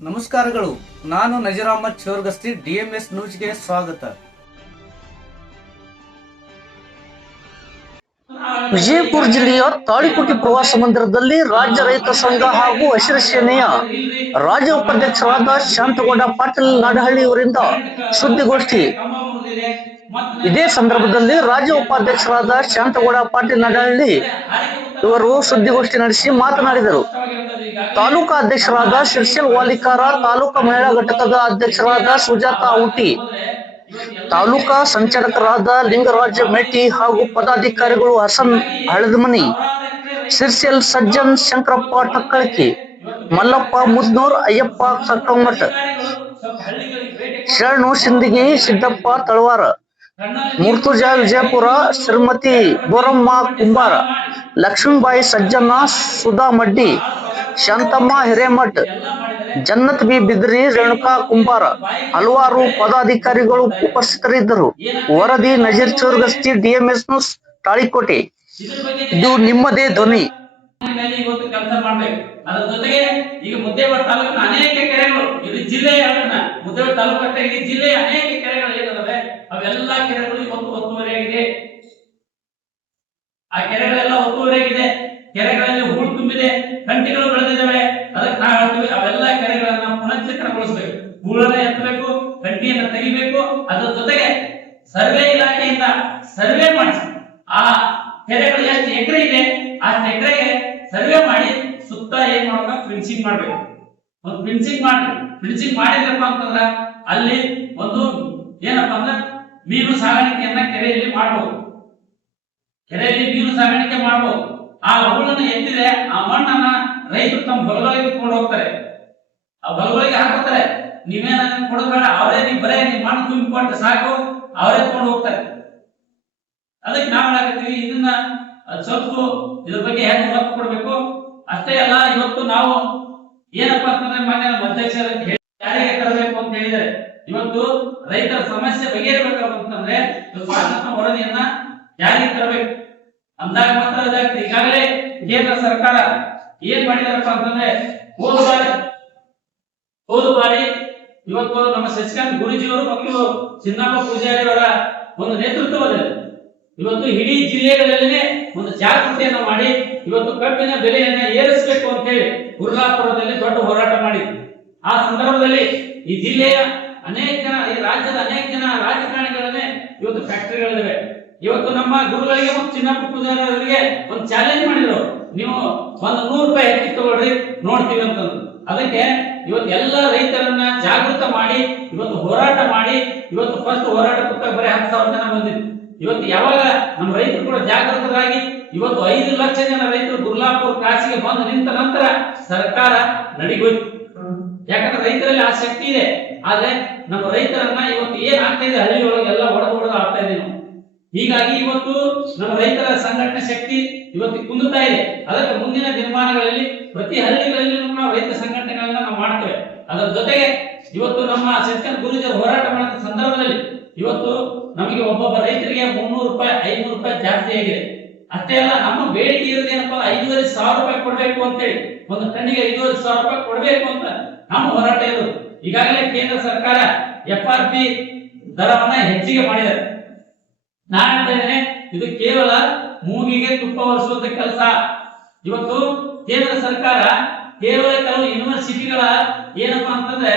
ನಮಸ್ಕಾರಗಳು. ನಾನು ನಜೀರ್ ಅಹಮದ್ ಚೋರ್ಗಸ್ತಿ, DMS ನ್ಯೂಸ್ಗೆ ಸ್ವಾಗತ. ವಿಜಯಪುರ ಜಿಲ್ಲೆಯ ತಾಳಿಕೋಟೆ ಪ್ರವಾಸ ಮಂದಿರದಲ್ಲಿ ರಾಜ್ಯ ರೈತ ಸಂಘ ಹಾಗೂ ಹಸಿರು ಸೇನೆಯ ರಾಜ್ಯ ಉಪಾಧ್ಯಕ್ಷರಾದ ಶಾಂತಗೌಡ ಪಾಟೀಲ್ ನಾಡಹಳ್ಳಿ ಅವರಿಂದ ಸುದ್ದಿಗೋಷ್ಠಿ. ಇದೇ ಸಂದರ್ಭದಲ್ಲಿ ರಾಜ್ಯ ಉಪಾಧ್ಯಕ್ಷರಾದ ಶಾಂತಗೌಡ ಪಾಟೀಲ್ ನಾಡಹಳ್ಳಿ ಇವರು ಸುದ್ದಿಗೋಷ್ಠಿ ನಡೆಸಿ ಮಾತನಾಡಿದರು. ತಾಲೂಕಾ ಅಧ್ಯಕ್ಷರಾದ ಶಿರ್ಷಲ್ ವಾಲಿಕಾರ, ತಾಲೂಕಾ ಮಹಿಳಾ ಘಟಕದ ಅಧ್ಯಕ್ಷರಾದ ಸುಜಾತಾ ಔಟಿ, ತಾಲೂಕಾ ಸಂಚಾಲಕರಾದ ಲಿಂಗರಾಜ ಮೇಟಿ ಹಾಗೂ ಪದಾಧಿಕಾರಿಗಳು ಹಸನ್ ಹಳದಮನಿ, ಶಿರ್ಷಲ್ ಸಜ್ಜನ್, ಶಂಕರಪ್ಪ ಟಕ್ಕಳಕಿ, ಮಲ್ಲಪ್ಪ ಮುದ್ನೂರ್, ಅಯ್ಯಪ್ಪ ಸಕ್ಕಮಠ, ಶರಣು ಸಿಂದಗಿ, ಸಿದ್ದಪ್ಪ ತಳವಾರ, ಮುರ್ತುಜಾ ವಿಜಯಪುರ, ಶ್ರೀಮತಿ ಬೋರಮ್ಮ ಕುಂಬಾರ, ಲಕ್ಷ್ಮೀಬಾಯಿ ಸಜ್ಜನ್ನ, ಸುಧಾ ಮಡ್ಡಿ, ಶಾಂತಮ್ಮ ಹಿರೇಮಠ್, ಜನ್ನತ್ ಬಿ ಬಿದ್ರಿ, ರೇಣುಕಾ ಕುಂಬಾರ, ಹಲವಾರು ಪದಾಧಿಕಾರಿಗಳು ಉಪಸ್ಥಿತರಿದ್ದರು. ವರದಿ ನಜೀರ್ ಚೋರ್ಗಸ್ತಿ, DMS ನ್ಯೂಸ್, ತಾಳಿಕೋಟೆ. ಇದು ನಿಮ್ಮದೇ ಧ್ವನಿ. ಇವತ್ತು ಕೆಲಸ ಮಾಡ್ಬೇಕು. ಅದರ ಜೊತೆಗೆ ಈಗ ಮುದ್ದೇಬಿಹಾಳ ತಾಲೂಕಿನ ಅನೇಕ ಕೆರೆಗಳು, ಇಡೀ ಜಿಲ್ಲೆಯ ಮುದ್ದೇಬಿಹಾಳ ತಾಲೂಕು ಅಷ್ಟೇ ಇಡೀ ಜಿಲ್ಲೆಯ ಅನೇಕ ಕೆರೆಗಳು ಏನಿದಾವೆ ಅವೆಲ್ಲ ಕೆರೆಗಳು ಇವತ್ತು ಒತ್ತುವರಿಯಾಗಿದೆ. ಆ ಕೆರೆಗಳೆಲ್ಲ ಒತ್ತುವರಿಯಾಗಿದೆ. ಕೆರೆಗಳಲ್ಲಿ ಹೂಳು ತುಂಬಿದೆ, ಕಂಟಿಗಳು ಬೆಳೆದಿದ್ದಾವೆ. ಅದಕ್ಕೆ ನಾವು ಹೇಳ್ತೀವಿ ಅವೆಲ್ಲ ಕೆರೆಗಳನ್ನ ಪುನಶ್ಚೇತನಗೊಳಿಸಬೇಕು, ಹೂಳನ್ನ ಎತ್ತಬೇಕು, ಕಂಟಿಯನ್ನ ತೆಗಿಬೇಕು. ಅದರ ಜೊತೆಗೆ ಸರ್ವೆ ಇಲಾಖೆಯಿಂದ ಸರ್ವೆ ಮಾಡಿಸಿ ಆ ಕೆರೆಗಳು ಎಷ್ಟು ಎಕರೆ ಇದೆ ಅಷ್ಟು ಎಕರೆಗೆ ಸರ್ವೆ ಮಾಡಿ ಸುತ್ತ ಏನ್ ಮಾಡ್ಬೇಕು, ಫಿನ್ಸಿಂಗ್ ಮಾಡ್ಬೇಕು. ಒಂದು ಫಿನ್ಸಿಂಗ್ ಮಾಡಿದ್ರಪ್ಪ ಅಂತಂದ್ರ ಅಲ್ಲಿ ಒಂದು ಏನಪ್ಪಾ ಅಂದ್ರೆ ಮೀನು ಸಾಗಾಣಿಕೆಯನ್ನ ಕೆರೆಯಲ್ಲಿ ಮಾಡಬಹುದು. ಕೆರೆಯಲ್ಲಿ ಮೀನು ಸಾಗಾಣಿಕೆ ಮಾಡಬಹುದು. ಆ ಹೂಳನ್ನು ಎತ್ತಿದ್ರೆ ಆ ಮಣ್ಣನ್ನ ರೈತರು ತಮ್ಮ ಹೊಲಗಳಿಗೆ ಕೊಂಡು ಹೋಗ್ತಾರೆ, ಆ ಹೊಲಗಳಿಗೆ ಹಾಕೋತಾರೆ. ನೀವೇನ ಕೊಡಬೇಡ, ಅವರೇ ನೀವು ಬರೇ ನೀವು ಮಣ್ಣು ತುಂಬಿಕೊಟ್ಟು ಸಾಕು, ಅವರೇ ಕೊಂಡು ಹೋಗ್ತಾರೆ. ಅದಕ್ಕೆ ನಾವು ಹೇಳಾಕತ್ತೀವಿ ಇದನ್ನ ಸ್ವಲ್ಪ ಇದ್ರ ಬಗ್ಗೆ ಹೆಚ್ಚು ಒತ್ತು ಕೊಡ್ಬೇಕು. ಅಷ್ಟೇ ಅಲ್ಲ, ಇವತ್ತು ನಾವು ಏನಪ್ಪಾ ಅಂತಂದ್ರೆ ಮಾನ್ಯ ಅಧ್ಯಕ್ಷರ ಜಾರಿಗೆ ತರಬೇಕು ಅಂತ ಹೇಳಿದರೆ ಇವತ್ತು ರೈತರ ಸಮಸ್ಯೆ ಬಗೆಹರಿಬೇಕಂತಂದ್ರೆ ವರದಿಯನ್ನ ಜಾರಿಗೆ ತರಬೇಕು. ಅಂದಾಗ ಮಾತ್ರ ಇದಾಗ್ತದೆ. ಈಗಾಗಲೇ ಕೇಂದ್ರ ಸರ್ಕಾರ ಏನ್ ಮಾಡಿದಾರಪ್ಪ ಅಂತಂದ್ರೆ ಹೋದ ಬಾರಿ ಇವತ್ತು ನಮ್ಮ ಶಶಿಕಾಂತ್ ಗುರೂಜಿಯವರು ಮತ್ತು ಚಿನ್ನಪ್ಪ ಪೂಜಾರಿ ಅವರ ಒಂದು ನೇತೃತ್ವದಲ್ಲಿ ಇವತ್ತು ಇಡೀ ಜಿಲ್ಲೆಗಳಲ್ಲೇ ಒಂದು ಜಾಗೃತಿಯನ್ನು ಮಾಡಿ ಇವತ್ತು ಕಬ್ಬಿನ ಬೆಲೆಯನ್ನ ಏರಿಸಬೇಕು ಅಂತ ಹೇಳಿ ಗುರುಲಾಪುರದಲ್ಲಿ ದೊಡ್ಡ ಹೋರಾಟ ಮಾಡಿದ್ರು. ಆ ಸಂದರ್ಭದಲ್ಲಿ ಈ ಜಿಲ್ಲೆಯ ಅನೇಕ ಜನ, ಈ ರಾಜ್ಯದ ಅನೇಕ ಜನ ರಾಜಕಾರಣಿಗಳನ್ನೇ ಇವತ್ತು ಫ್ಯಾಕ್ಟರಿಗಳಿವೆ. ಇವತ್ತು ನಮ್ಮ ಗುರುಗಳಿಗೆ ಮತ್ತು ಚಿನ್ನಪ್ಪ ಪೂಜಾರಿ ಅವರಿಗೆ ಒಂದು ಚಾಲೆಂಜ್ ಮಾಡಿದ್ರು, ನೀವು ಒಂದು 100 ರೂಪಾಯಿ ಹೆಚ್ಚಿ ತಗೊಳ್ರಿ ನೋಡ್ತೀವಿ ಅಂತಂದ್ರು. ಅದಕ್ಕೆ ಇವತ್ತು ಎಲ್ಲ ರೈತರನ್ನ ಜಾಗೃತ ಮಾಡಿ ಇವತ್ತು ಹೋರಾಟ ಮಾಡಿ ಇವತ್ತು ಫಸ್ಟ್ ಹೋರಾಟ ಪುಸ್ತಕ ಬರೀ 10,000 ಜನ ಬಂದಿದ್ರು. ಇವತ್ತು ಯಾವಾಗ ನಮ್ಮ ರೈತರು ಕೂಡ ಜಾಗೃತರಾಗಿ ಇವತ್ತು 5 ಲಕ್ಷ ಜನ ರೈತರು ಗುರುಲಾಪುರ ಕ್ರಾಸಿಗೆ ಬಂದು ನಿಂತ ನಂತರ ಸರ್ಕಾರ ನಡಿಗೋಯ್ತು. ಯಾಕಂದ್ರೆ ರೈತರಲ್ಲಿ ಆ ಶಕ್ತಿ ಇದೆ. ಆದ್ರೆ ನಮ್ಮ ರೈತರನ್ನ ಇವತ್ತು ಏನ್ ಆಗ್ತಾ ಇದೆ ಹಳ್ಳಿ ಒಳಗೆ ಎಲ್ಲ ಹೊಡೆದು ಆಗ್ತಾ ಇದೆ ನಾವು. ಹೀಗಾಗಿ ಇವತ್ತು ನಮ್ಮ ರೈತರ ಸಂಘಟನೆ ಶಕ್ತಿ ಇವತ್ತು ಕುಂದುತ್ತಾ ಇದೆ. ಅದಕ್ಕೆ ಮುಂದಿನ ದಿನಮಾನಗಳಲ್ಲಿ ಪ್ರತಿ ಹಳ್ಳಿಗಳಲ್ಲಿ ನಾವು ರೈತ ಸಂಘಟನೆಗಳನ್ನ ನಾವು ಮಾಡ್ತೇವೆ. ಅದರ ಜೊತೆಗೆ ಇವತ್ತು ನಮ್ಮ ಶಶಿಕಾಂತ್ ಗುರೂಜಿ ಹೋರಾಟ ಮಾಡಿದ ಸಂದರ್ಭದಲ್ಲಿ ಇವತ್ತು ನಮಗೆ ಒಬ್ಬೊಬ್ಬ ರೈತರಿಗೆ 300 ರೂಪಾಯಿ 500 ರೂಪಾಯಿ ಜಾಸ್ತಿ ಆಗಿದೆ. ಅಷ್ಟೇ ಅಲ್ಲ, ನಮ್ಮ ಬೇಡಿಕೆ ಇರೋದೇನಪ್ಪ 5,500 ರೂಪಾಯಿ ಕೊಡ್ಬೇಕು ಅಂತ ಹೇಳಿ, ಒಂದು ಟನ್ನಿಗೆ 5,500 ರೂಪಾಯಿ ಕೊಡ್ಬೇಕು ಅಂತ ನಮ್ಮ ಹೋರಾಟ ಇರೋದು. ಈಗಾಗಲೇ ಕೇಂದ್ರ ಸರ್ಕಾರ FRP ದರವನ್ನ ಹೆಚ್ಚಿಗೆ ಮಾಡಿದ್ದಾರೆ. ನಾನು ಹೇಳ್ತೇನೆ, ಇದು ಕೇವಲ ಮೂಗಿಗೆ ತುಪ್ಪ ಹೊರಿಸುವಂತ ಕೆಲಸ. ಇವತ್ತು ಕೇಂದ್ರ ಸರ್ಕಾರ ಕೇವಲ ಕೆಲವು ಯೂನಿವರ್ಸಿಟಿಗಳ ಏನಪ್ಪಾ ಅಂತಂದ್ರೆ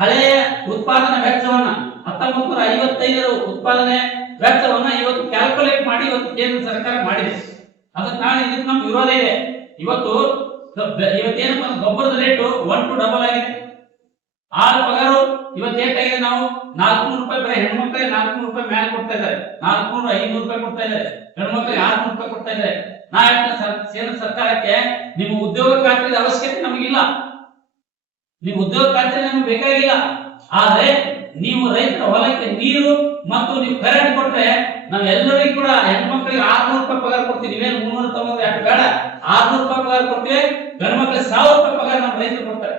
ಹಳೆಯ ಉತ್ಪಾದನಾ ವೆಚ್ಚವನ್ನ 1955ರ ಉತ್ಪಾದನೆ ವೆಚ್ಚವನ್ನ ಇವತ್ತು ಕ್ಯಾಲ್ಕುಲೇಟ್ ಮಾಡಿ ಇವತ್ತು ಕೇಂದ್ರ ಸರ್ಕಾರ ಮಾಡಿದೆ. ಅದಕ್ಕೆ ನಾವು ಇದಕ್ಕೆ ನಮ್ಮ ವಿರೋಧ ಇದೆ. ಇವತ್ತು ಇವತ್ತೇನಪ್ಪ ಗೊಬ್ಬರದ ರೇಟು 1 to ಡಬಲ್ ಆಗಿದೆ. ಆಳು ಪಗಾರು ಇವತ್ತು ಏಟಾಗಿದೆ, ನಾವು 400 ರೂಪಾಯಿ ಬರೀ ಹೆಣ್ಮಕ್ಳಿಗೆ 400 ರೂಪಾಯಿ ಮೇಲೆ ಕೊಡ್ತಾ ಇದ್ದಾರೆ. 400 500 ರೂಪಾಯಿ ಕೊಡ್ತಾ ಇದ್ದಾರೆ, ಹೆಣ್ಮಕ್ಳಿಗೆ 600 ರೂಪಾಯಿ ಕೊಡ್ತಾ ಇದ್ದಾರೆ. ನಾ ಕೇಂದ್ರ ಸರ್ಕಾರಕ್ಕೆ ನಿಮ್ಮ ಉದ್ಯೋಗ ಖಾತ್ರಿದ ಅವಶ್ಯಕತೆ ನಮಗಿಲ್ಲ, ನಿಮ್ಮ ಉದ್ಯೋಗ ಖಾತ್ರಿ ನಮಗೆ ಬೇಕಾಗಿಲ್ಲ. ಆದ್ರೆ ನೀವು ರೈತರ ಹೊಲಕ್ಕೆ ನೀರು ಮತ್ತು ನೀವು ಕರೆಂಟ್ ಕೊಟ್ರೆ ನಾವೆಲ್ಲರಿಗೂ ಕೂಡ ಹೆಣ್ಮಕ್ಳಿಗೆ 600 ರೂಪಾಯಿ ಪಗಾರ ಕೊಡ್ತೀವಿ. ನೀವೇನು 300 ತಗೊಂಡ್ರೆ ಯಾಕೆ ಬೇಡ, 600 ರೂಪಾಯಿ ಪಗಾರ ಕೊಡ್ತೀವಿ. ಗಂಡು ಮಕ್ಕಳಿಗೆ 1000 ರೂಪಾಯಿ ಪಗಾರ ನಮ್ಮ ರೈತರು ಕೊಡ್ತಾರೆ.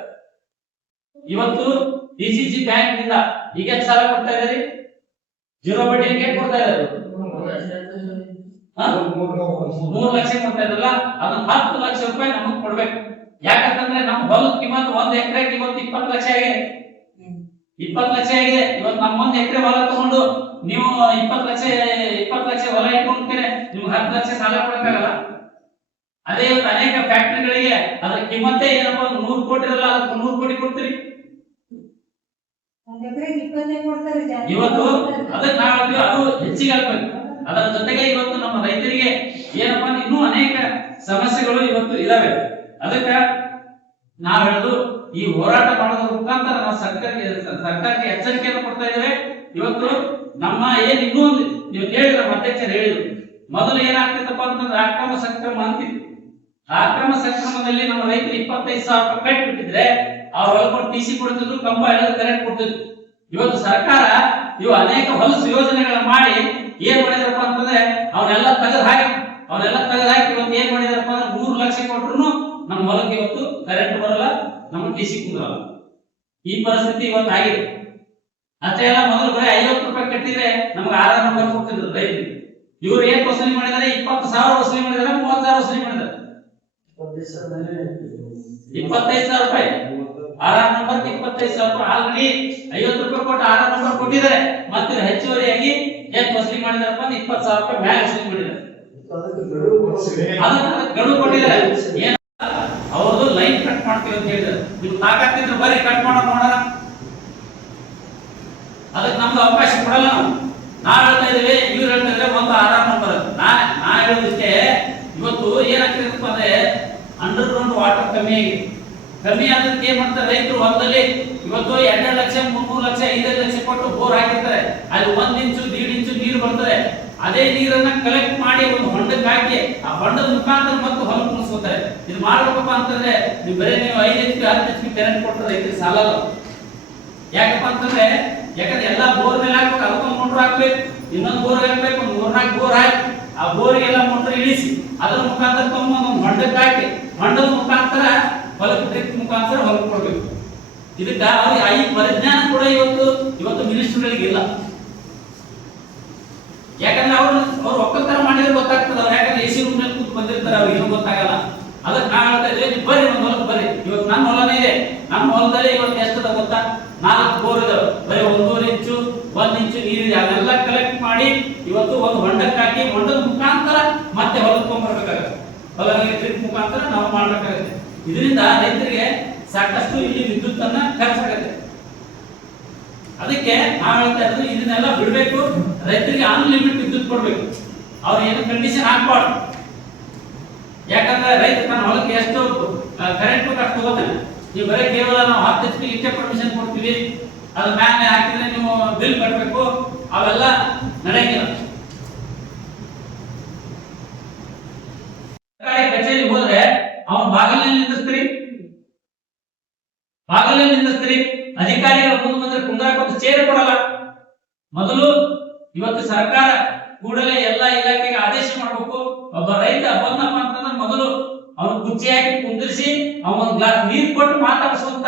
ಇವತ್ತು DCC ಬ್ಯಾಂಕ್ ನಿಂದ ಈಗ ಸಾಲ ಕೊಡ್ತಾ ಇದ್ದಾರೆ, 0 ಬಡ್ಡಿಗೆ ಕೊಡ್ತಾ ಇದ್ದಾರೆ. 3 ಲಕ್ಷ ಕೊಡ್ತಾ ಇದ್ರಲ್ಲ, ಅದನ್ನ 10 ಲಕ್ಷ ರೂಪಾಯಿ ನಮಗೆ ಕೊಡ್ಬೇಕು. ಯಾಕಂತಂದ್ರೆ ನಮ್ಮ ಹೊಲದ ಕಿಮ್ಮತ್ 1 ಎಕರೆ ಕಿಮ್ಮತ್ 20 ಲಕ್ಷ ಆಗಿದೆ. 20 ಲಕ್ಷ ಆಗಿದೆ. ಇವತ್ತು ನಮ್ಮ 1 ಎಕರೆ ಹೊಲ ತಗೊಂಡು ನೀವು 20 ಲಕ್ಷ ಹೊಲ ಇಟ್ಕೊಂಡ್ರೆ ನಿಮ್ಗೆ 10 ಲಕ್ಷ ಸಾಲ ಕೊಡಕ್ಕಾಗಲ್ಲ. ಅದೇ ಇವತ್ತು ಅನೇಕ ಫ್ಯಾಕ್ಟರಿಗಳಿಗೆ ಅದರ ಕಿಮ್ಮತ್ತೇ ಏನಪ್ಪ 100 ಕೋಟಿ ಇರಲ್ಲ, ಅದಕ್ಕೆ 300 ಕೋಟಿ ಕೊಡ್ತೀರಿ. ಇವತ್ತು ಅದಕ್ಕೆ ನಾವು ಅದು ಹೆಚ್ಚಿಗೆ ಆಗ್ಬೇಕು. ಅದರ ಜೊತೆಗೆ ಇವತ್ತು ನಮ್ಮ ರೈತರಿಗೆ ಏನಪ್ಪಾ ಇನ್ನೂ ಅನೇಕ ಸಮಸ್ಯೆಗಳು ಇವತ್ತು ಇದಾವೆ. ಅದಕ್ಕೆ ನಾವು ಹೇಳುದು ಈ ಹೋರಾಟ ಮಾಡೋದ್ರ ಮುಖಾಂತರ ನಾವು ಸರ್ಕಾರಕ್ಕೆ ಎಚ್ಚರಿಕೆಯನ್ನು ಕೊಡ್ತಾ ಇದ್ದೇವೆ. ಇವತ್ತು ನಮ್ಮ ಏನ್ ಇನ್ನೂ ಒಂದು ನೀವು ಹೇಳಿದ್ರೆ ನಮ್ಮ ಅಧ್ಯಕ್ಷರು ಹೇಳಿದ್ರು, ಮೊದಲು ಏನಾಗ್ತಿತ್ತಪ್ಪ ಅಂತಂದ್ರೆ ಅಕ್ರಮ ಸಕ್ರಮ ಅಂತಿತ್ತು. ಆ ಅಕ್ರಮ ಸಕ್ರಮದಲ್ಲಿ ನಮ್ಮ ರೈತರು 25,000 ರೂಪಾಯಿ ಕಟ್ಟಿಬಿಟ್ಟಿದ್ರೆ ಅವ್ರು ಹೊಲಕೊಂಡು TC ಕೊಡ್ತಿದ್ರು, ಕಂಬ ಎಳೆದು ಕರೆಂಟ್ ಕೊಡ್ತಿದ್ರು. ಇವತ್ತು ಸರ್ಕಾರ ಇವು ಅನೇಕ ಹೊಲಸು ಯೋಜನೆಗಳನ್ನ ಮಾಡಿ ಏನ್ ಮಾಡಿದಾರಪ್ಪ ಅಂತಂದ್ರೆ ಅವನ್ನೆಲ್ಲ ತೆಗೆದು ಹಾಕಿ ಇವತ್ತು ಏನ್ ಮಾಡಿದಾರಪ್ಪ ಅಂದ್ರೆ 3 ಲಕ್ಷ ಕೊಟ್ರು ನಮ್ಮ ಹೊಲಕ್ಕೆ ಇವತ್ತು ಕರೆಂಟ್ ಬರಲ್ಲ, ನಮ್ಮ TC ಕುಂದ್ರಲ್ಲ. ಈ ಪರಿಸ್ಥಿತಿ ಇವತ್ತು ಆಗಿದೆ. ಅಷ್ಟೇ ಅಲ್ಲ, ಮೊದಲು ಬರೀ 50 ರೂಪಾಯಿ ಕಟ್ಟಿದ್ರೆ ನಮ್ಗೆ 6 ನಂಬರ್ ಕೊಡ್ತಿದ್ರು ರೈತರಿಗೆ. ಇವ್ರು ಏನ್ ವಸೂಲಿ ಮಾಡಿದಾರೆ? 20,000 ವಸೂಲಿ ಮಾಡಿದಾರೆ, 30,000 ವಸೂಲಿ ಮಾಡಿದಾರೆ. 25,000 ರೂಪಾಯಿ 6 ನಂಬರ್ 25,000 ರೂಪಾಯಿ. ಆಲ್ರೆಡಿ 50 ರೂಪಾಯಿ ಕೊಟ್ಟು 6 ನಂಬರ್ ಕೊಟ್ಟಿದ್ದಾರೆ. ಮತ್ತೆ ಹೆಚ್ಚುವರಿಯಾಗಿ ಏನ್ ವಸೂಲಿ ಮಾಡಿದಾರಪ್ಪ? 20,000 ರೂಪಾಯಿ ಮೇಲೆ ವಸೂಲಿ ಮಾಡಿದ್ದಾರೆ. ಅದಕ್ಕೆ ಗಡುವು ಕೊಟ್ಟಿದ್ದಾರೆ. ಏನ್ ಅವ್ರದ್ದು ಲೈನ್ ಕಟ್ ಮಾಡ್ತೀವಿ ಅಂತ ಹೇಳಿದ್ದಾರೆ. ನೀವು ತಾಕತ್ತಿದ್ರೆ ಬರೀ ಕಟ್ ನೋಡೋಣ. ಅದಕ್ಕೆ ನಮ್ದು ಅವಕಾಶ ಕೊಡಲ್ಲ. ನಾವ್ ಹೇಳ್ತಾ ಇದೀವಿ, ಇವ್ರು ಹೇಳ್ತಾ ಇದ್ರೆ ಒಂದು 6 ನಂಬರ್. ನಾ ಹೇಳೋದಕ್ಕೆ ಇವತ್ತು ಏನಾಗ್ತಿರಪ್ಪ ಅಂದ್ರೆ ಅಂಡರ್ ಗ್ರೌಂಡ್ ವಾಟರ್ ಕಮ್ಮಿ ಆಗೋದಕ್ಕೆ ಏನ್ ಮಾಡ್ತಾರೆ ರೈತರು? ಹೊಲದಲ್ಲಿ ಇವತ್ತು 2 ಲಕ್ಷ 3 ಲಕ್ಷ 5 ಲಕ್ಷ ಕೊಟ್ಟು ಬೋರ್ ಹಾಕಿರ್ತಾರೆ. ಅಲ್ಲಿ 1 ಇಂಚು 1.5 ಇಂಚು ನೀರು ಬರ್ತದೆ. ಅದೇ ನೀರನ್ನ ಕಲೆಕ್ಟ್ ಮಾಡಿ ಒಂದು ಹೊಂಡಕ್ಕೆ ಹಾಕಿ ಆ ಹೊಂಡದ ಮುಖಾಂತರ ಮತ್ತು ಹೊಲ ಮುಗಿಸ್ಕೋತಾರೆ. ಇದು ಮಾಡ್ಬೇಕಪ್ಪ ಅಂತಂದ್ರೆ ನೀವು ಬರೀ 5 HP 10 HP ಕರೆಂಟ್ ಕೊಟ್ಟರೆ ರೈತರಿಗೆ ಸಾಲಲ್ಲ. ಯಾಕಪ್ಪ ಅಂತಂದ್ರೆ ಯಾಕಂದ್ರೆ ಎಲ್ಲಾ ಬೋರ್ ಮೇಲೆ ಹಾಕ್ಬೇಕು, ಅದಕ್ಕೊಂದು ಮೋಟರ್ ಹಾಕ್ಬೇಕು, ಇನ್ನೊಂದು ಬೋರ್ ಹಾಕ್ಬೇಕು, ಒಂದು 3-4 ಬೋರ್ ಹಾಕಿ ಆ ಬೋರ್ಗೆಲ್ಲ ಮೋಟರ್ ಇಳಿಸಿ ಅದ್ರ ಮುಖಾಂತರ ಒಂದು ಹೊಂಡಕ್ಕೆ ಹಾಕಿ ಹೊಂಡದ ಮುಖಾಂತರ ಹೊಲಕ್ಕೆ ಡ್ರಿಪ್ ಮುಖಾಂತರ ಹೊಲಕ್ಕೆ ಕೊಡ್ಬೇಕು. ಇದಕ್ಕೆ ಅವ್ರಿಗೆ ಈ ಪರಿಜ್ಞಾನ ಕೂಡ ಇವತ್ತು ಮಿನಿಸ್ಟರ್ಗಳಿಗೆ ಇಲ್ಲ. ಯಾಕಂದ್ರೆ ಅವ್ರು ಒಕ್ಕಲ್ತರ ಮಾಡಿದ್ರೆ ಗೊತ್ತಾಗ್ತದೆ. ಅವ್ರು ಯಾಕಂದ್ರೆ AC ರೂಮ್ ಮೇಲೆ ಕೂತ್ ಬಂದಿರ್ತಾರೆ, ಅವ್ರಿಗೆ ಏನೂ ಗೊತ್ತಾಗಲ್ಲ. ಅದಕ್ಕೆ ನಾವು ಹೇಳ್ತಾ ಇದ್ದೀವಿ, ಬರ್ರಿ ಒಂದು ಹೊಲಕ್ಕೆ ಬರ್ರಿ. ಇವತ್ತು ನನ್ನ ಹೊಲನೇ ಇದೆ. ನಮ್ಮ ಹೊಲದಲ್ಲಿ ಇವತ್ತು ಎಷ್ಟದ ಗೊತ್ತಾ? 4 ಬೋರ್ ಇದಾವೆ. ಬರೀ 1.5 ಇಂಚು 1 ಇಂಚು ನೀರಿದೆ. ಅದೆಲ್ಲ ಕಲೆಕ್ಟ್ ಮಾಡಿ ಇವತ್ತು ಒಂದು ಹೊಂಡಕ್ಕೆ ಹಾಕಿ ಹೊಂಡದ ಮುಖಾಂತರ ಮತ್ತೆ ಹೊಲಕೊಂಡ್ಬರ್ಬೇಕಾಗತ್ತೆ. ಹೊಲಗಳಿಗೆ ಡ್ರಿಪ್ ಮುಖಾಂತರ ನಾವು ಮಾಡ್ಬೇಕಾಗುತ್ತೆ. ಇದರಿಂದ ರೈತರಿಗೆ ಸಾಕಷ್ಟು ಇಲ್ಲಿ ವಿದ್ಯುತ್ ಅನ್ನ ಖರ್ಚಾಗುತ್ತೆ. ಅದಕ್ಕೆ ನಾವು ಹೇಳ್ತಾ ಇರೋದು ಇದನ್ನೆಲ್ಲ ಬಿಡಬೇಕು. ರೈತರಿಗೆ ಅನ್ಲಿಮಿಟ್ ವಿದ್ಯುತ್ ಕೊಡ್ಬೇಕು. ಅವ್ರು ಏನು ಕಂಡೀಷನ್ ಹಾಕ್ಬಾರ್ದು. ಯಾಕಂದ್ರೆ ರೈತ ತನ್ನ ಹೊಲಕ್ಕೆ ಎಷ್ಟು ಕರೆಂಟ್ ಅಷ್ಟು ತಗೋತಾನೆ. ನೀವು ಬರೀ ಕೇವಲ ನಾವು 10 HP ಇಷ್ಟೇ ಪರ್ಮಿಷನ್ ಕೊಡ್ತೀವಿ, ಅದ್ರ ಮ್ಯಾಲೆ ಹಾಕಿದ್ರೆ ನೀವು ಬಿಲ್ ಕಟ್ಟಬೇಕು, ಅವೆಲ್ಲ ನಡೆಯಂಗಿಲ್ಲ. ಸರ್ಕಾರಿ ಕಚೇರಿ ಹೋದ್ರೆ ಅವನು ಬಾಗಿಲಲ್ಲಿ ನಿಂದಿಸ್ತೀರಿ. ಅಧಿಕಾರಿಗಳು ಮುಂದೆ ಬಂದ್ರೆ ಕುಂದಾಕೊಂಡು ಚೇರ್ ಕೊಡಲ್ಲ. ಮೊದಲು ಇವತ್ತು ಸರ್ಕಾರ ಕೂಡಲೇ ಎಲ್ಲ ಇಲಾಖೆಗೆ ಆದೇಶ ಮಾಡಬೇಕು. ಒಬ್ಬ ರೈತ ಬಂದಪ್ಪ ಅಂತಂದ್ರೆ ಮೊದಲು ಅವನು ಕುರ್ಚಿ ಹಾಕಿ ಕುಂದಿರಿಸಿ ಅವನ ಗ್ಲಾಸ್ ನೀರು ಕೊಟ್ಟು ಮಾತಾಡಿಸುವಂತ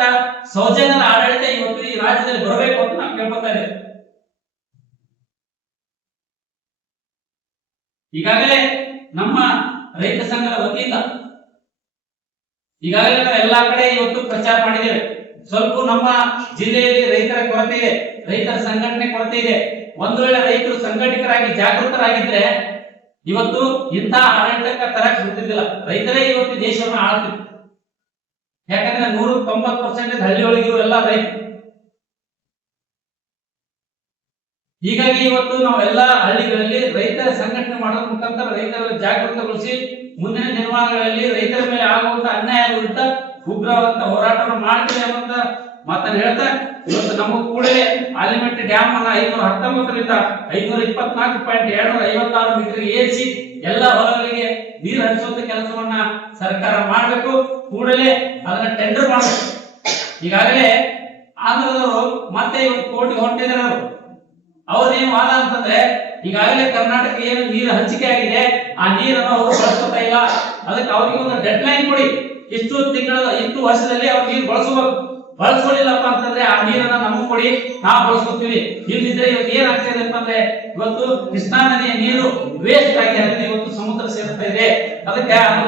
ಸೌಜನ್ಯದ ಆಡಳಿತ ಇವತ್ತು ಈ ರಾಜ್ಯದಲ್ಲಿ ಬರಬೇಕು ಅಂತ ನಾವು ಕೇಳ್ಕೊತಾ ಇದ್ದೇವೆ. ಈಗಾಗಲೇ ನಮ್ಮ ರೈತ ಸಂಘದ ವತಿಯಿಂದ ಈಗಾಗಲೇ ನಾವು ಎಲ್ಲಾ ಕಡೆ ಇವತ್ತು ಪ್ರಚಾರ ಮಾಡಿದ್ದೇವೆ. ಸ್ವಲ್ಪ ನಮ್ಮ ಜಿಲ್ಲೆಯಲ್ಲಿ ರೈತರ ಕೊರತೆ ಇದೆ, ರೈತರ ಸಂಘಟನೆ ಕೊರತೆ ಇದೆ. ಒಂದು ವೇಳೆ ರೈತರು ಸಂಘಟಿತರಾಗಿ ಜಾಗೃತರಾಗಿದ್ರೆ ಇವತ್ತು ಇಂಥ ಆಡಳಿತಕ್ಕೆ ತರಕ್ ಬಿಡ್ತಿದ್ದಿಲ್ಲ. ರೈತರೇ ಇವತ್ತು ದೇಶವನ್ನು ಆಳ್ತಿದ್ರು. ಯಾಕಂದ್ರೆ 190% ಹಳ್ಳಿಯೊಳಗೆ ಇವರೆಲ್ಲ ರೈತರು. ಹೀಗಾಗಿ ಇವತ್ತು ನಾವೆಲ್ಲ ಹಳ್ಳಿಗಳಲ್ಲಿ ರೈತರ ಸಂಘಟನೆ ಮಾಡೋದ್ರ ಮುಖಾಂತರ ರೈತರಲ್ಲಿ ಜಾಗೃತಗೊಳಿಸಿ ಮುಂದಿನ ದಿನಮಾನಗಳಲ್ಲಿ ರೈತರ ಮೇಲೆ ಆಗುವಂತ ಅನ್ಯಾಯ ವಿರುದ್ಧ ಉಗ್ರವಾದಂತ ಹೋರಾಟವನ್ನು ಮಾಡ್ತೀವಿ ಅನ್ನುವಂತ ಮಾತನ್ನು ಹೇಳ್ತಾ ಇವತ್ತು ನಮ್ಮ ಕೂಡಲೇ ಆಲಿಮೆಟ್ ಡ್ಯಾಮ್ ಅನ್ನ 519ರಿಂದ 524.256 ಮೀಟರ್ ಏರಿಸಿ ಎಲ್ಲ ಹೊಲಗಳಿಗೆ ನೀರು ಹರಿಸುವಂತ ಕೆಲಸವನ್ನ ಸರ್ಕಾರ ಮಾಡಬೇಕು. ಕೂಡಲೇ ಅದನ್ನ ಟೆಂಡರ್ ಮಾಡಬೇಕು. ಈಗಾಗಲೇ ಆಂಧ್ರದವರು ಮತ್ತೆ ಇವತ್ತು ಕೋರ್ಟ್ಗೆ ಹೊರಟಿದ್ದಾರೆ. ಅವ್ರದೇನು ವಾದ ಅಂತಂದ್ರೆ ಈಗಾಗಲೇ ಕರ್ನಾಟಕ ಏನು ನೀರು ಹಂಚಿಕೆ ಆಗಿದೆ, ಆ ನೀರನ್ನು ಅವರು ಬಳಸ್ಕೊತಾ ಇಲ್ಲ. ಅದಕ್ಕೆ ಅವ್ರಿಗೆ ಒಂದು ಡೆಡ್ ಲೈನ್ ಕೊಡಿ. ಇಷ್ಟು ವರ್ಷದಲ್ಲಿ ಅವ್ರು ನೀರು ಬಳಸ್ಕೊಳ್ಳಿಲ್ಲಪ್ಪ ಅಂತಂದ್ರೆ ಆ ನೀರನ್ನ ನಮಗ್ ಕೊಡಿ, ನಾವು ಬಳಸ್ಕೊತೀವಿ. ಇಲ್ಲಿದ್ರೆ ಇವತ್ತು ಏನಾಗ್ತಿದೆ ಅಂತಂದ್ರೆ ಇವತ್ತು ಕೃಷ್ಣಾ ನದಿಯ ನೀರು ವೇಸ್ಟ್ ಆಗಿ ಇವತ್ತು ಸಮುದ್ರ ಸೇರ್ತಾ ಇದೆ. ಅದಕ್ಕೆ ಅದು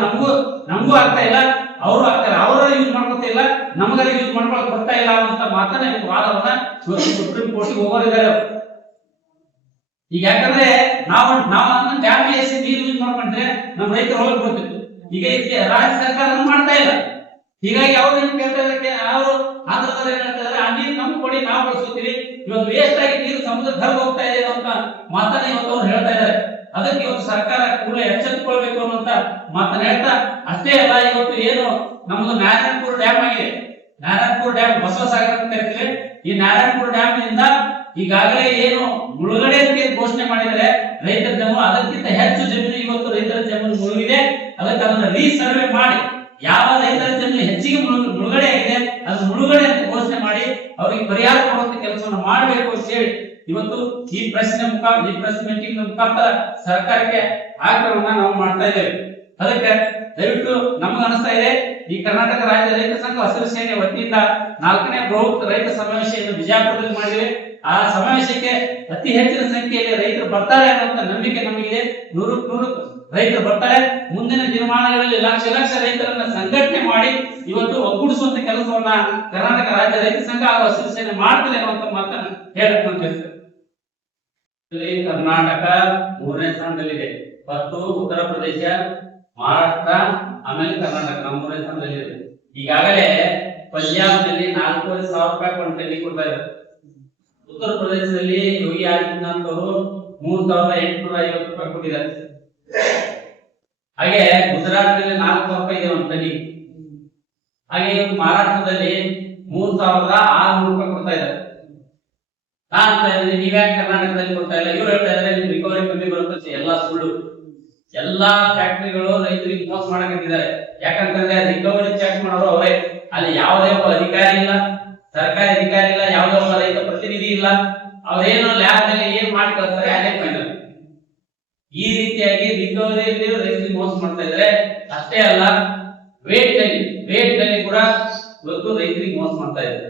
ನಮಗೂ ಆಗ್ತಾ ಇಲ್ಲ. ಅವರು ಆಗ್ತಾರೆ, ಅವರ ಯೂಸ್ ಮಾಡ್ಕೊತಾ ಇಲ್ಲ, ನಮಗಾರ ಯೂಸ್ ಮಾಡ್ಕೊಳಕ್ ಬರ್ತಾ ಇಲ್ಲ ಅಂತ ಮಾತನ್ನ ವಾದವನ್ನ ಇವತ್ತು ಸುಪ್ರೀಂ ಕೋರ್ಟ್ಗೆ ಹೋಗೋರಿದ್ದಾರೆ. ಈಗ ಯಾಕಂದ್ರೆ ನಾವು ಡ್ಯಾಮ್ ಎಸಿ ನೀರು ಯೂಸ್ ಮಾಡ್ಕೊಂಡ್ರೆ ನಮ್ಮ ರೈತರು ಹೊಲಕ್ಕೆ ಬರ್ತಿತ್ತು. ಈಗ ರಾಜ್ಯ ಸರ್ಕಾರ ಮಾಡ್ತಾ ಇಲ್ಲ. ಹೀಗಾಗಿ ಅವ್ರು ಏನ್ ಕೇಳ್ತಾ ಇದ್ದಾರೆ, ಅವರು ಆಂಧ್ರದಲ್ಲಿ ಏನ್ ಹೇಳ್ತಾ ಇದ್ದಾರೆ, ಆ ನೀರು ನಮ್ಗೆ ಕೊಡಿ, ನಾವು ಬಳಸ್ಕೊತೀವಿ, ಇವತ್ತು ವೇಸ್ಟ್ ಆಗಿ ನೀರು ಸಮುದ್ರ ಹರಿದು ಹೋಗ್ತಾ ಇದೆ ಅಂತ ಮಾತನ್ನ ಇವತ್ತು ಅವ್ರು ಹೇಳ್ತಾ ಇದ್ದಾರೆ. ಅದಕ್ಕೆ ಇವತ್ತು ಸರ್ಕಾರ ಕೂಡ ಎಚ್ಚೆತ್ತುಕೊಳ್ಬೇಕು ಅನ್ನುವಂತ ಮಾತನ್ನ ಹೇಳ್ತಾ, ಅಷ್ಟೇ ಅಲ್ಲ, ಇವತ್ತು ಏನು ನಮ್ದು ನಾರಾಯಣಪುರ ಡ್ಯಾಮ್ ಆಗಿದೆ, ನಾರಾಯಣಪುರ ಡ್ಯಾಮ್ ಬಸವಸಾಗರ ಅಂತ ಕರಿತೀವಿ. ಈ ನಾರಾಯಣಪುರ ಡ್ಯಾಮ್ ನಿಂದ ಈಗಾಗಲೇ ಏನು ಮುಳುಗಡೆ ಅಂತ ಘೋಷಣೆ ಮಾಡಿದರೆ ರೈತರ ಜಮೀನು, ಅದಕ್ಕಿಂತ ಹೆಚ್ಚು ಜಮೀನು ಇವತ್ತು ರೈತರ ಜಮೀನು ಮುಳುಗಿದೆ. ಅದಕ್ಕೆ ಅದನ್ನ ರೀಸರ್ವೆ ಮಾಡಿ ಯಾವ ರೈತರ ಜಮೀನು ಹೆಚ್ಚಿಗೆ ಮುಳುಗಡೆ ಆಗಿದೆ ಅದು ಮುಳುಗಡೆ ಅಂತ ಘೋಷಣೆ ಮಾಡಿ ಅವರಿಗೆ ಪರಿಹಾರ ಕೊಡುವಂತ ಕೆಲಸವನ್ನು ಮಾಡಬೇಕು ಅಂತ ಹೇಳಿ ಇವತ್ತು ಈ ಪ್ರೆಸ್ ಮೀಟಿಂಗ್ ಮುಖಾಂತರ ಸರ್ಕಾರಕ್ಕೆ ಆಗ್ರಹವನ್ನ ನಾವು ಮಾಡ್ತಾ ಇದ್ದೇವೆ. ಅದಕ್ಕೆ ದಯವಿಟ್ಟು ನಮ್ಗೆ ಅನಿಸ್ತಾ ಇದೆ, ಈ ಕರ್ನಾಟಕ ರಾಜ್ಯ ರೈತ ಸಂಘ ಹಸಿರು ಸೇನೆ ವತಿಯಿಂದ 4ನೇ ಬೃಹತ್ ರೈತ ಸಮಾವೇಶವನ್ನು ಬಿಜಾಪುರದಲ್ಲಿ ಮಾಡಿದ್ದೇವೆ. ಆ ಸಮಾವೇಶಕ್ಕೆ ಅತಿ ಹೆಚ್ಚಿನ ಸಂಖ್ಯೆಯಲ್ಲಿ ರೈತರು ಬರ್ತಾರೆ ಅನ್ನುವಂತ ನಂಬಿಕೆ ನಮಗಿದೆ. 100 ರೈತರು ಬರ್ತಾರೆ. ಮುಂದಿನ ದಿನಮಾನಗಳಲ್ಲಿ ಲಕ್ಷ ರೈತರನ್ನ ಸಂಘಟನೆ ಮಾಡಿ ಇವತ್ತು ಒಗ್ಗೂಡಿಸುವಂತ ಕೆಲಸವನ್ನ ಕರ್ನಾಟಕ ರಾಜ್ಯ ರೈತ ಸಂಘ ಹಾಗೂ ಹಸಿರು ಸೇನೆ ಮಾಡ್ತದೆ ಅನ್ನುವಂತ ಮಾತನ್ನ ಹೇಳಕ್ ಅಂತ ಕರ್ನಾಟಕ 3ನೇ ಸ್ಥಾನದಲ್ಲಿದೆ. ಮತ್ತು ಉತ್ತರ ಪ್ರದೇಶ, ಮಹಾರಾಷ್ಟ್ರ, ಆಮೇಲೆ ಕರ್ನಾಟಕ 3ನೇ ಸ್ಥಾನದಲ್ಲಿದೆ. ಈಗಾಗಲೇ ಪಂಜಾಬ್ನಲ್ಲಿ 4,500 ರೂಪಾಯಿ ಕ್ವಿಂಟಲ್ ಕೊಡ್ತಾ ಇದ್ದಾರೆ. ಉತ್ತರ ಪ್ರದೇಶದಲ್ಲಿ ಯೋಗಿ ಆದಿತ್ಯನಾಥ್ ಅವರು 3,850 ರೂಪಾಯಿ ಕೊಟ್ಟಿದ್ದಾರೆ. ಹಾಗೆ ಗುಜರಾತ್ ನಲ್ಲಿ 4,000 ರೂಪಾಯಿ ಇದೆ ಒಂದು ಟನ್ನಿಗೆ. ಹಾಗೆ ಮಹಾರಾಷ್ಟ್ರದಲ್ಲಿ 3,600 ರೂಪಾಯಿ ಕೊಡ್ತಾ ಇದ್ದಾರೆ. ನೀವ್ಯಾಕೆ ಕರ್ನಾಟಕದಲ್ಲಿ ಕೊಡ್ತಾ ಇಲ್ಲ? ಇವ್ರು ಹೇಳ್ತಾ ಇದ್ದಾರೆ ನಿಮ್ ರಿಕವರಿ ಕಮ್ಮಿ ಬರುತ್ತೆ. ಎಲ್ಲಾ ಸುಳ್ಳು. ಎಲ್ಲಾ ಫ್ಯಾಕ್ಟರಿಗಳು ರೈತರಿಗೆ ಮೋಸ ಮಾಡಕತ್ತಿದ್ದಾರೆ. ಯಾಕಂತಂದ್ರೆ ರಿಕವರಿ ಚೆಕ್ ಮಾಡೋರು ಅವರೇ. ಅಲ್ಲಿ ಯಾವುದೇ ಒಬ್ಬ ಅಧಿಕಾರಿ ಇಲ್ಲ, ಸರ್ಕಾರಿ ಅಧಿಕಾರಿ ಇಲ್ಲ, ಯಾವುದೇ ಒಬ್ಬ ರೈತ ಪ್ರತಿನಿಧಿ ಇಲ್ಲ. ಅವ್ರೇನೋ ಲ್ಯಾಬ್ ನಲ್ಲಿ ಏನ್ ಮಾಡಿ ಕಳಿಸ್ತಾರೆ ಅದೇ ಫೈನಲ್. ಈ ರೀತಿಯಾಗಿ ರಿಕವರಿಯಲ್ಲಿ ರೈತರಿಗೆ ಮೋಸ ಮಾಡ್ತಾ ಇದ್ದಾರೆ. ಅಷ್ಟೇ ಅಲ್ಲ, ವೇಟ್ ನಲ್ಲಿ ಕೂಡ ಇವತ್ತು ರೈತರಿಗೆ ಮೋಸ ಮಾಡ್ತಾ ಇದ್ದಾರೆ.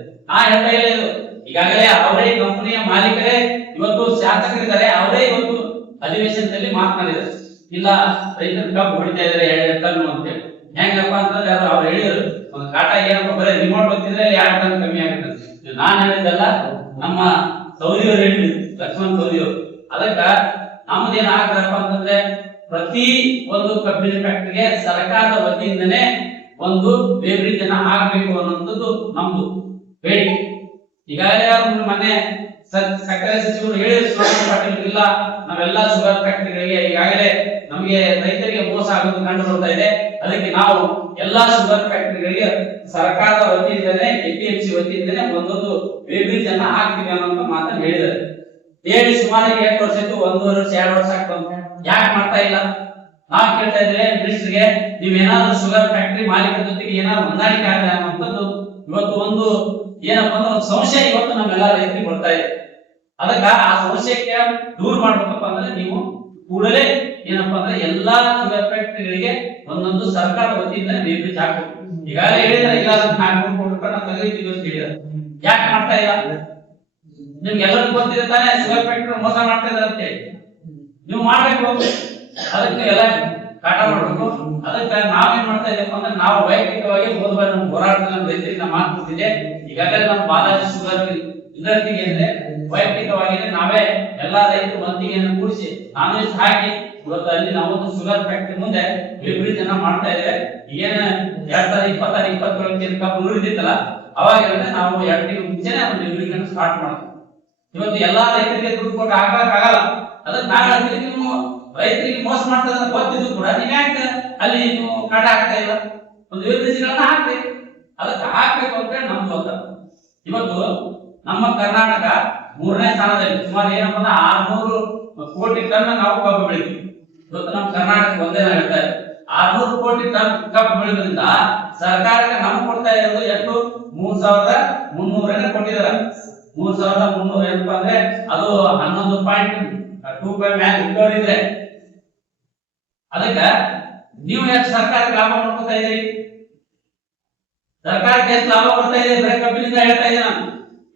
ಹೇಳ್ತಾ ಇಲ್ಲ, ಈಗಾಗಲೇ ಅವರೇ ಕಂಪನಿಯ ಮಾಲೀಕರೇ ಇವತ್ತು ಶಾಸಕರಿದ್ದಾರೆ, ಅವರೇ ಇವತ್ತು ಅಧಿವೇಶನದಲ್ಲಿ ಮಾತನಾಡಿದ್ದಾರೆ. ಇಲ್ಲ, ರೈತರ ಕಬ್ಬು ಹೊಡಿತಾ ಇದ್ದಾರೆ 2 ಟನ್ ಅಂತ ಹೇಳಿ. ಹೆಂಗಪ್ಪ ಅಂತಂದ್ರೆ ಅವ್ರು ಹೇಳಿದ್ರು, ಒಂದು ಕಾಟ ಏನಪ್ಪ ಬರೀ ರಿಮೋಟ್ ಗೊತ್ತಿದ್ರೆ 2 ಟನ್ ಕಮ್ಮಿ ಆಗುತ್ತೆ. ನಾನ್ ಹೇಳಿದ್ದಲ್ಲ, ನಮ್ಮ ಸೌದಿಯವರು ಹೇಳಿದ್ರು, ಲಕ್ಷ್ಮಣ್ ಸೌದಿಯವರು. ಅದಕ್ಕ ನಮ್ದೇನ್ ಆಗ್ರಹಪ್ಪ ಅಂತಂದ್ರೆ, ಪ್ರತಿ ಒಂದು ಕಬ್ಬಿನ ಫ್ಯಾಕ್ಟರಿಗೆ ಸರ್ಕಾರದ ವತಿಯಿಂದನೇ ಒಂದು ಬೇಬ್ರಿಜ್ ಆಗ್ಬೇಕು ಅನ್ನೋದು ನಮ್ದು ಬೇಡಿಕೆ. ಈಗಾಗಲೇ ಮೊನ್ನೆ ಸಕ್ಕರೆ ಸಚಿವರು ಹೇಳಿದ್ರು, ಶ್ರೀರಾಮ್ ಪಾಟೀಲ್ ಇಲ್ಲ, ನಾವೆಲ್ಲ ಶುಗರ್ ಫ್ಯಾಕ್ಟರಿಗಳಿಗೆ ಈಗಾಗಲೇ ನಮಗೆ ರೈತರಿಗೆ ಮೋಸ ಆಗೋದು ಕಂಡು ಬರ್ತಾ ಇದೆ. ಅದಕ್ಕೆ ನಾವು ಎಲ್ಲಾ ಶುಗರ್ ಫ್ಯಾಕ್ಟರಿಗಳಿಗೆ ಸರ್ಕಾರದ ವತಿಯಿಂದನೇ, APMC ವತಿಯಿಂದನೇ ಒಂದೊಂದು ಬೇಬ್ರಿಜ್ ಹಾಕ್ತೀವಿ ಅನ್ನೋ ಮಾತನ್ನು ಹೇಳಿದ್ದಾರೆ. ಹೇಳಿ ಸುಮಾರು 8 ವರ್ಷ ಇತ್ತು, 1.5 ವರ್ಷ 2 ವರ್ಷ ಆಗ್ತದೆ. ಯಾಕೆ ಮಾಡ್ತಾ ಇಲ್ಲ? ನಾವು ಕೇಳ್ತಾ ಇದ್ರೆ ಮಿನಿಸ್ಟರ್ಗೆ, ನೀವೇನಾದ್ರೂ ಶುಗರ್ ಫ್ಯಾಕ್ಟರಿ ಮಾಲೀಕರ ಜೊತೆಗೆ ಏನಾದ್ರು ಹೊಂದಾಣಿಕೆ ಆಗಿದೆ ಅನ್ನುವಂಥದ್ದು ಇವತ್ತು ಒಂದು ಏನಪ್ಪಾ ಅಂದ್ರೆ ಒಂದು ಸಂಶಯ ಇವತ್ತು ನಮ್ಮೆಲ್ಲ ರೈತರಿಗೆ ಬರ್ತಾ ಇದೆ. ಅದಕ್ಕ ಆ ಸಂಶಯಕ್ಕೆ ದೂರ ಮಾಡ್ಬೇಕಪ್ಪ ಅಂದ್ರೆ ನೀವು ಕೂಡಲೇ ಏನಪ್ಪಾ ಅಂದ್ರೆ ಎಲ್ಲಾ ಶುಗರ್ ಫ್ಯಾಕ್ಟರಿಗಳಿಗೆ ಒಂದೊಂದು ಸರ್ಕಾರದ ವತಿಯಿಂದ ಬೇಬ್ರಿಜ್ ಹಾಕಬೇಕು. ಈಗಾಗಲೇ ಹೇಳಿದ್ರೆ ಇಲ್ಲ 400 ಕೋಟಿ ರೂಪಾಯಿ ನಾವು ತೆಗೆದಿದ್ದೀವಿ ಅಂತ ಹೇಳಿದ್ರೆ ಯಾಕೆ ಮಾಡ್ತಾ ಇಲ್ಲ? ನಿಮ್ಗೆ ಎಲ್ಲರಿಗೂ ಗೊತ್ತಿದೆ ತಾನೇ ಶುಗರ್ ಫ್ಯಾಕ್ಟರಿ ಮೋಸ ಮಾಡ್ತಾ ಇದ್ದಾರೆ ಅಂತ ಹೇಳಿ. ನೀವು ಮಾಡ್ಬೇಕು, ಅದಕ್ಕೆ ಎಲ್ಲ ಕಾಟ ಮಾಡ್ಬೇಕು. ಅದಕ್ಕೆ ನಾವೇನ್ ಮಾಡ್ತಾ ಇದ್ದೀವಿ ಅಂದ್ರೆ, ನಾವು ವೈಯಕ್ತಿಕವಾಗಿ ಹೋದ್ಬಾರ ನಮ್ಮ ಹೋರಾಟದಲ್ಲಿ ನಮ್ಮ ರೈತರಿಗೆ ನಾವು ಮಾತುಕೊಟ್ಟಿದೆ. ಈಗಾಗಲೇ ನಮ್ಮ ಬಾಲಾಜಿ ಶುಗರ್ ಇಂಡಸ್ಟ್ರಿಗೆ ಅಂದ್ರೆ ವೈಯಕ್ತಿಕವಾಗಿ ನಾವೇ ಎಲ್ಲಾ ರೈತರು ಮಂದಿಗೆಯನ್ನು ಕೂಡಿಸಿ ನಾನ್ ಹಾಕಿ ಇವತ್ತು ಅಲ್ಲಿ ನಾವೊಂದು ಶುಗರ್ ಫ್ಯಾಕ್ಟರಿ ಮುಂದೆ ಬೇಬ್ರಿಜ್ ಮಾಡ್ತಾ ಇದ್ದೇವೆ. ಏನ 2026-27 ಕಬ್ಬು ನುರಿದಿತ್ತಲ್ಲ, ಅವಾಗ ನಾವು 2 ತಿಂಗಳ ಮುಂಚೆನೆ ಬೇಬ್ರಿಜ್ ಸ್ಟಾರ್ಟ್ ಮಾಡ್ತೀವಿ. ಇವತ್ತು ಎಲ್ಲಾ ರೈತರಿಗೆ ದುಡ್ಡು ಕೊಟ್ಟು ಹಾಕಕ್ಕಾಗಲ್ಲ. ಅದಕ್ಕೆ ನಾಳೆ ನೀವು ರೈತರಿಗೆ ಮೋಸ ಮಾಡ್ತದ ಗೊತ್ತಿದ್ದು ಕೂಡ ನೀವ್ ಯಾಕೆ ಅಲ್ಲಿ ನೀವು ಕಾಟ ಹಾಕ್ತಾ ಇಲ್ಲ? ಒಂದು ಬೇಬ್ರಿಜ್ಗಳನ್ನ ಹಾಕ್ರಿ. ಅದಕ್ಕೆ ಹಾಕ್ಬೇಕು ಅಂತ ನಮ್ದು ಒತ್ತ. ಇವತ್ತು ನಮ್ಮ ಕರ್ನಾಟಕ 3ನೇ ಸ್ಥಾನದಲ್ಲಿ ಸುಮಾರು ಏನಪ್ಪ ಅಂದ್ರೆ 600 ಕೋಟಿ ಟನ್ ನಾವು ಕಬ್ಬು ಬೆಳಿತೀವಿ. ಇವತ್ತು ನಮ್ಮ ಕರ್ನಾಟಕ ಒಂದೇ ಹೇಳ್ತಾ ಇದೆ 600 ಕೋಟಿ ಟನ್ ಕಬ್ಬು ಬೆಳೆದ್ರಿಂದ ಸರ್ಕಾರಕ್ಕೆ ನಮ್ಗೆ ಕೊಡ್ತಾ ಇರೋದು ಎಷ್ಟು? 3,300 ಕೊಟ್ಟಿದ್ದಾರೆ. 3,300 ಏನಪ್ಪಾ ಅಂದ್ರೆ ಅದು 11.25 ಮ್ಯಾಲ್ ರಿಕವರಿ ಇದೆ. ಅದಕ್ಕ ನೀವು ಎಷ್ಟು ಸರ್ಕಾರಕ್ಕೆ ಲಾಭ ಮಾಡ್ಕೊತಾ ಇದ್ದೀರಿ? ಸರ್ಕಾರಕ್ಕೆ ಎಷ್ಟು ಲಾಭ ಬರ್ತಾ ಇದೆ? ಬರೀ ಕಬ್ಬಿನಿಂದ ಹೇಳ್ತಾ ಇದ್ದೀನಿ ನಾನು.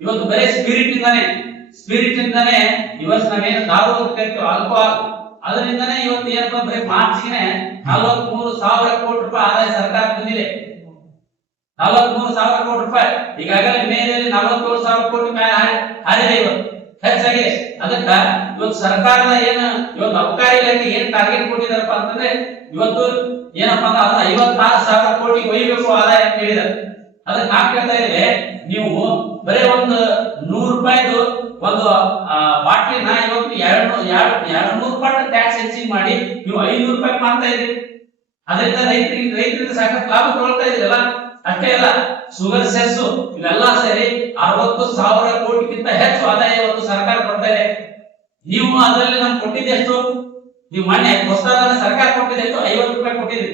ಇವತ್ತು ಬರೀ ಸ್ಪಿರಿಟ್ ಇಂದಾನೆ ಇವತ್ತು ನಾವೇನು ದಾರು ಕರಿತೀವಿ ಆಲ್ಕೋಹಾಲ್, ಅದರಿಂದಾನೆ ಇವತ್ತು ಏನಪ್ಪ ಬರೀ ಮಾರ್ಚ್ಗೆ 43,000 ಕೋಟಿ ರೂಪಾಯಿ ಆದಾಯ ಸರ್ಕಾರ ಬಂದಿದೆ. 43,000 ಕೋಟಿ ರೂಪಾಯಿ ಈಗಾಗಲೇ ಮೇನಲ್ಲಿ 47,000 ಕೋಟಿ ಮೇಲೆ ಹಾರಿದೆ ಇವತ್ತು ಹೆಚ್ಚಾಗಿದೆ. ಅದಕ್ಕ ಇವತ್ತು ಸರ್ಕಾರದ ಏನು ಇವತ್ತು ಅಬಕಾರಿ ಇಲಾಖೆ ಏನ್ ಟಾರ್ಗೆಟ್ ಕೊಟ್ಟಿದಾರಪ್ಪ ಅಂತಂದ್ರೆ ಇವತ್ತು ಏನಪ್ಪಾ ಅಂದ್ರೆ 56,000 ಕೋಟಿ ಒಯ್ಯಬೇಕು ಆದಾಯ ಅಂತ ಹೇಳಿದಾರೆ. ಅದಕ್ಕೆ ನಾವು ಕೇಳ್ತಾ ಇದ್ದೇವೆ, ನೀವು ಬರೀ ಒಂದು 100 ರೂಪಾಯಿದು ಒಂದು ಬಾಟ್ಲಿನ ಇವತ್ತು 200 ಪಟ್ಟು ಟ್ಯಾಕ್ಸ್ ಹೆಚ್ಚಿಗೆ ಮಾಡಿ ನೀವು 500 ರೂಪಾಯಿ ಮಾಡ್ತಾ ಇದ್ರಿ. ಅದರಿಂದ ರೈತರಿಗೆ ಸಾಕಷ್ಟು ಲಾಭ ತಗೊಳ್ತಾ ಇದ್ರಲ್ಲ. ಅಷ್ಟೇ ಅಲ್ಲ, ಶುಗರ್ ಸೆಸ್ ಇವೆಲ್ಲ ಸೇರಿ 60,000 ಕೋಟಿಗಿಂತ ಹೆಚ್ಚು ಆದಾಯ ಇವತ್ತು ಸರ್ಕಾರ ಕೊಡ್ತಾ ಇದೆ. ನೀವು ಅದರಲ್ಲಿ ನಮ್ಗೆ ಕೊಟ್ಟಿದ್ದೆ ಎಷ್ಟು? ನೀವು ಮೊನ್ನೆ ಹೊಸದಾದ ಸರ್ಕಾರ ಕೊಟ್ಟಿದ್ದೆ ಎಷ್ಟು? 50 ರೂಪಾಯಿ ಕೊಟ್ಟಿದ್ರಿ.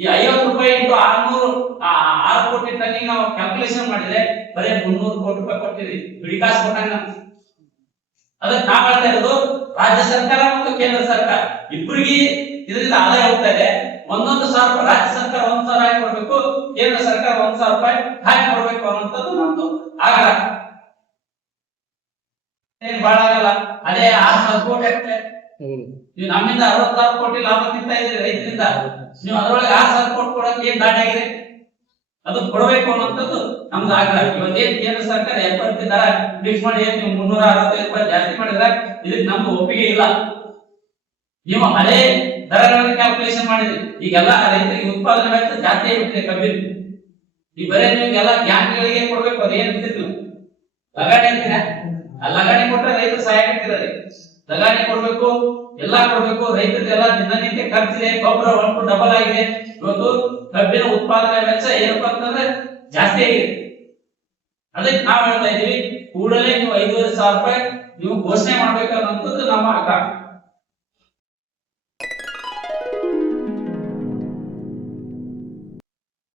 ಈ 50 ರೂಪಾಯಿ ಇಂಟು 6 ಕೋಟಿ ಟನ್ನಿಗೆ ನಾವು ಕ್ಯಾಲ್ಕುಲೇಷನ್ ಮಾಡಿದ್ರೆ ಬರೀ 300 ಕೋಟಿ ರೂಪಾಯಿ ಕೊಟ್ಟಿದ್ರಿ, ವಿಕಾಸ್ ಕೊಟ್ಟಂಗ. ಅದಕ್ಕೆ ನಾವು ಹೇಳ್ತಾ ಇರೋದು, ರಾಜ್ಯ ಸರ್ಕಾರ ಮತ್ತು ಕೇಂದ್ರ ಸರ್ಕಾರ ಇಬ್ಬರಿಗೆ ಇದರಿಂದ ಆದಾಯ ಹೋಗ್ತಾ ಇದೆ. 1,000 ರೂಪಾಯಿ ರಾಜ್ಯ ಸರ್ಕಾರ 1,000 ಹಾಕಿ ಕೊಡ್ಬೇಕು, ಕೇಂದ್ರ ಸರ್ಕಾರ 1,000 ರೂಪಾಯಿ ಹಾಕಿ ಕೊಡ್ಬೇಕು ಅನ್ನೋಂಥದ್ದು ನಮ್ದು ಆಗಲ್ಲ. ಏನ್ ಬಾಳ ಆಗಲ್ಲ. ಅದೇ 6,000 ಕೋಟಿ ಆಗ್ತದೆ. ನೀವು ನಮ್ಮಿಂದ 60,000 ಕೋಟಿ ಲಾಭ ತಿಂತಾ ಇದ್ರಿ ರೈತರಿಂದ. ನೀವು ಅದರೊಳಗೆ 6,000 ಕೋಟಿ ಕೊಡಕ್ಕೆ ಏನ್ ದಾಡಿ ಆಗಿದೆ? ಅದು ಕೊಡಬೇಕು ಅನ್ನೋಂಥದ್ದು ನಮ್ದು ಆಗ್ರಹ. ಇವತ್ತೇನ್ ಕೇಂದ್ರ ಸರ್ಕಾರ 70 ದರ ಫಿಕ್ಸ್ ಮಾಡಿ ನೀವು 365 ರೂಪಾಯಿ ಜಾಸ್ತಿ ಮಾಡಿದ್ರೆ ಇದಕ್ಕೆ ನಮ್ದು ಒಪ್ಪಿಗೆ ಇಲ್ಲ. ನೀವು ಹಳೆ ದರಗಳನ್ನು ಕ್ಯಾಲ್ಕುಲೇಷನ್ ಮಾಡಿದ್ರಿ. ಈಗೆಲ್ಲ ರೈತರಿಗೆ ಉತ್ಪಾದನೆ ವೆಚ್ಚ ಜಾಸ್ತಿ ಆಗಿಬಿಟ್ಟಿದೆ ಕಬ್ಬಿನ. ಈ ಬರೇ ನಿಮ್ಗೆಲ್ಲ ಬ್ಯಾಂಕ್ಗಳಿಗೆ ಕೊಡ್ಬೇಕು, ಅದು ಏನ್ ಇರ್ತಿದ್ರು ಲಗಾಣಿ ಅಂತೀರ. ಆ ಲಗಾಣಿ ಕೊಟ್ರೆ ರೈತರು ಸಹಾಯ ಆಗ್ತಿದ್ದಾರೆ. ಲಗಾಣಿ ಕೊಡ್ಬೇಕು, ಎಲ್ಲಾ ಕೊಡ್ಬೇಕು. ರೈತರಿಗೆಲ್ಲ ದಿನನಿತ್ಯ ಖರ್ಚಿದೆ, ಗೊಬ್ಬರ ಒಟ್ಟು ಡಬಲ್ ಆಗಿದೆ. ಇವತ್ತು ಕಬ್ಬಿನ ಉತ್ಪಾದನೆ ವೆಚ್ಚ ಏನಪ್ಪಾ ಅಂತಂದ್ರೆ ಜಾಸ್ತಿ ಆಗಿದೆ. ಅದಕ್ಕೆ ನಾವು ಹೇಳ್ತಾ ಇದೀವಿ, ಕೂಡಲೇ ನೀವು 5,500 ರೂಪಾಯಿ ನೀವು ಘೋಷಣೆ ಮಾಡ್ಬೇಕು ಅನ್ನೋಂಥದ್ದು ನಮ್ಮ ಆಗ್ರಹ.